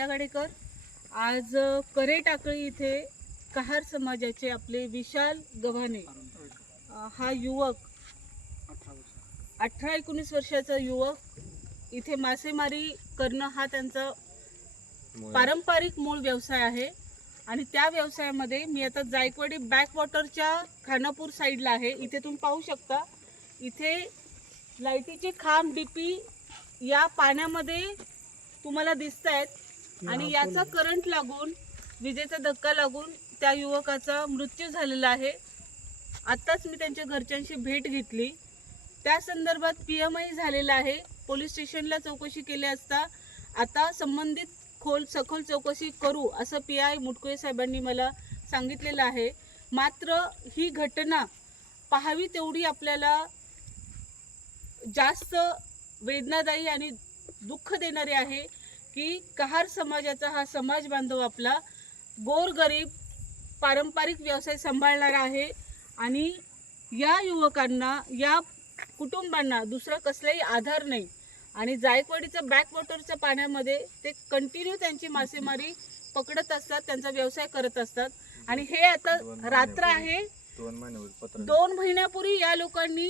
गीता गाडेकर। आज करे टाकळी इथे कहार समाजाचे आपले विशाल गव्हाणे हा युवक 18-19 वर्षाचा युवक इथे मासेमारी करणं हा त्यांचा पारंपरिक मूळ व्यवसाय आहे। आणि त्या व्यवसायामध्ये मी आता जायकवाडी बॅकवॉटरच्या खानापूर साईडला आहे। इथे तुम्ही पाहू शकता, इथे लाईटीचे खांब डीपी या पाण्यामध्ये तुम्हाला दिसत आहेत आणि याचा करंट लागून, विजेचा धक्का लागून त्या युवकाचा मृत्यू झालेला आहे। आत्ताच मी त्यांच्या घरच्यांशी भेट घेतली, त्या संदर्भात PMI झालेला आहे। पोलीस स्टेशनला चौकशी केली असता आता संबंधित सखोल चौकशी करू असं PI मुटकुळे साहेबांनी मला सांगितलेलं आहे। मात्र ही घटना पाहावी तेवढी आपल्याला जास्त वेदनादायी आणि दुःख देणारी आहे की कहार समाजाचा हा समाज बांधव आपला गोरगरीब पारंपरिक व्यवसाय सांभाळणारा आहे आणि या युवकांना, या कुटुंबांना दुसरा कसलाही आधार नाही। आणि जायकवाडीच्या बॅकवॉटरच्या पाण्यामध्ये ते कंटिन्यू त्यांची मासेमारी पकडत असतात, त्यांचा व्यवसाय करत असतात। आणि हे आता रात्र आहे, 2 महिन्यापूर्वी या लोकांनी